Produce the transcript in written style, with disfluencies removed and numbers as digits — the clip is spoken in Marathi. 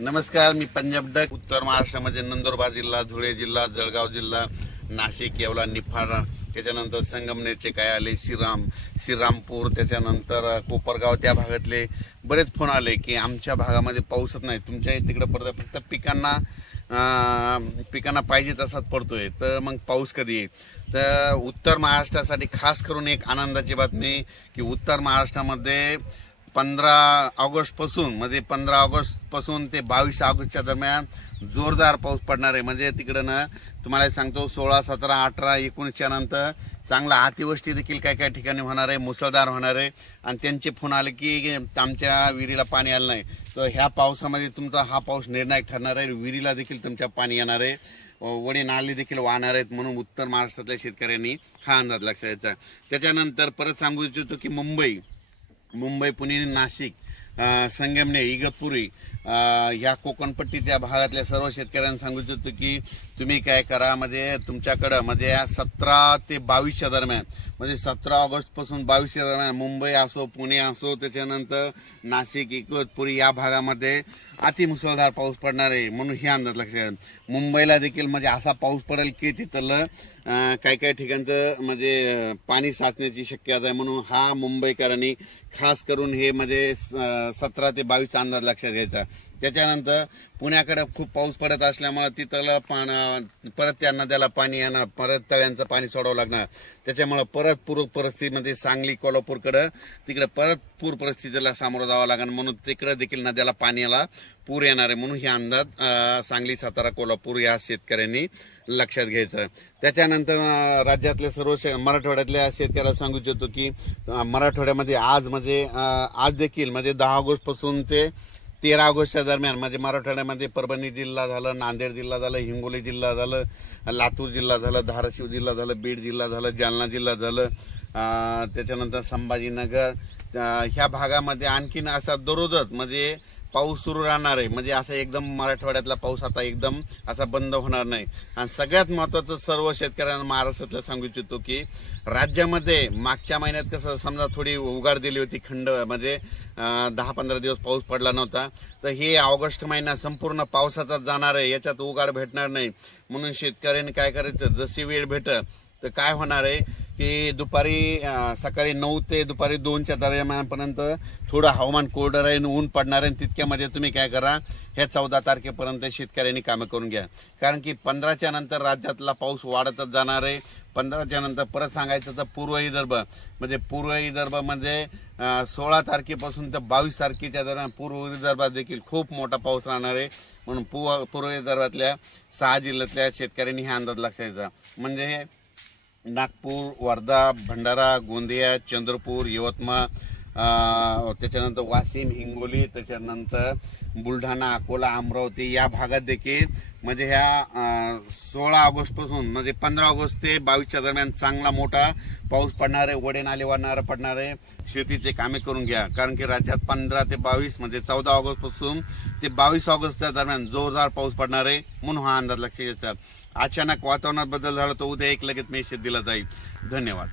नमस्कार, मी पंजाब डक. उत्तर महाराष्ट्रामध्ये नंदुरबार जिल्हा, धुळे जिल्हा, जळगाव जिल्हा, नाशिक, येवला, निफाड, त्याच्यानंतर संगमनेरचे काय आले, श्रीरामपूर, त्याच्यानंतर कोपरगाव, त्या भागातले बरेच फोन आले की आमच्या भागामध्ये पाऊसच नाही, तुमच्या तिकडे पडतोय, फक्त पिकांना पाहिजे तसाच पडतोय. तर मग पाऊस कधी येईल? तर उत्तर महाराष्ट्रासाठी खास करून एक आनंदाची बातमी की उत्तर महाराष्ट्रामध्ये 15 ऑगस्ट पासून ते 22 ऑगस्टच्या दरम्यान जोरदार पाऊस पडणार आहे. म्हणजे तिकडं ना तुम्हाला सांगतो 16, 17, 18, 19च्या नंतर चांगला अतिवृष्टी देखील काय ठिकाणी होणार आहे, मुसळधार होणार आहे. आणि त्यांचे फोन आले की आमच्या विहिरीला पाणी आलं नाही. तर ह्या पावसामध्ये तुमचा हा पाऊस निर्णायक ठरणार आहे. विहिरीला देखील तुमच्या पाणी येणार आहे, वडी नाली देखील वाहणार आहेत. म्हणून उत्तर महाराष्ट्रातल्या शेतकऱ्यांनी हा अंदाज लक्षात घ्यायचा. त्याच्यानंतर परत सांगू इच्छितो की मुंबई, पुणे, नाशिक, संगमनेर, इगतपुरी ह्या कोकणपट्टी त्या भागातल्या सर्व शेतकऱ्यांना सांगू इच्छितो की तुम्ही काय करा, म्हणजे तुमच्याकडं म्हणजे 17 ते 22च्या दरम्यान, म्हणजे 17 ऑगस्ट पासून 22च्या दरम्यान मुंबई असो, पुणे असो, त्याच्यानंतर नाशिक, इगतपुरी या भागामध्ये अतिमुसळधार पाऊस पडणार आहे. म्हणून हे अंदाज लक्षात. मुंबईला देखील म्हणजे असा पाऊस पडेल की तिथलं काही ठिकाणचं म्हणजे पाणी साचण्याची शक्यता आहे. म्हणून हा मुंबईकरांनी खास करून हे म्हणजे 17 ते 22 अंदाज लक्षात घ्यायचा. त्याच्यानंतर पुण्याकडे खूप पाऊस पडत असल्यामुळे तिथलं परत त्या नद्याला पाणी येणार, परत तळ्यांचं पाणी सोडावं लागणार. त्याच्यामुळे परत पूर परिस्थितीमध्ये सांगली, कोल्हापूरकडे तिकडे परत पूर परिस्थितीला सामोरं जावं लागणार. म्हणून तिकडे देखील नद्याला पाण्याला पूर येणार आहे. म्हणून हे अंदाज सांगली, सातारा, कोल्हापूर या शेतकऱ्यांनी लक्षात घ्यायचं. त्याच्यानंतर राज्यातल्या सर्व मराठवाड्यातल्या शेतकऱ्याला सांगू इच्छितो की मराठवाड्यामध्ये आज देखील म्हणजे 10 ऑगस्ट पासून ते 13 ऑगस्टच्या दरम्यान म्हणजे मराठवाड्यामध्ये परभणी जिल्हा झालं, नांदेड जिल्हा झालं, हिंगोली जिल्हा झालं, लातूर जिल्हा झालं, धाराशिव जिल्हा झालं, बीड जिल्हा झालं, जालना जिल्हा झालं, त्याच्यानंतर संभाजीनगर ह्या भागामध्ये आणखीन असा दररोजच म्हणजे पाऊस सुरू राहणार आहे. म्हणजे असं एकदम मराठवाड्यातला पाऊस आता एकदम असा बंद होणार नाही. आणि सगळ्यात महत्वाचं सर्व शेतकऱ्यांना महाराष्ट्रातलं सांगू इच्छितो की राज्यामध्ये मागच्या महिन्यात कसं समजा थोडी उघाड दिली होती, खंड म्हणजे 10-15 दिवस पाऊस पडला नव्हता. तर हे ऑगस्ट महिना संपूर्ण पावसाचाच जाणार आहे, याच्यात उघाड भेटणार नाही. म्हणून शेतकऱ्यांनी काय करायचं, जशी वेळ भेटत तर काय होणार आहे की सकाळी 9 ते दुपारी 2च्या दरम्यानपर्यंत थोडं हवामान कोरडं राहील, ऊन पडणार आहे. तितक्यामध्ये तुम्ही काय करा, ह्या 14 तारखेपर्यंत शेतकऱ्यांनी कामं करून घ्या. कारण की 15च्या नंतर राज्यातला पाऊस वाढतच जाणार आहे. 15च्या नंतर परत सांगायचं तर पूर्व विदर्भ म्हणजे 16 तारखेपासून तर 22 तारखेच्या दरम्यान पूर्व विदर्भात देखील खूप मोठा पाऊस राहणार आहे. म्हणून पूर्व विदर्भातल्या 6 जिल्ह्यातल्या शेतकऱ्यांनी हा अंदाज लक्षात घ्यायचा. म्हणजे नागपूर, वर्धा, भंडारा, गोंदिया, चंद्रपूर, यवतमाळ, त्याच्यानंतर वाशिम, हिंगोली, त्याच्यानंतर बुलढाणा, अकोला, अमरावती या भागात देखील म्हणजे ह्या 16 ऑगस्ट पासून म्हणजे 15 ऑगस्ट ते 22च्या दरम्यान चांगला मोठा पाऊस पडणार आहे. वडे नाले वाढणार पडणार आहे. शेतीचे कामे करून घ्या. कारण की राज्यात 15 ते 22 म्हणजे 14 ऑगस्ट पासून ते 22 ऑगस्टच्या दरम्यान जोरदार पाऊस पडणार आहे. म्हणून हा अंदाज लक्षात घ्यायचा. अचानक वातावरणात बदल झाला तर उद्या लगेच मेसेज दिला जाईल. धन्यवाद.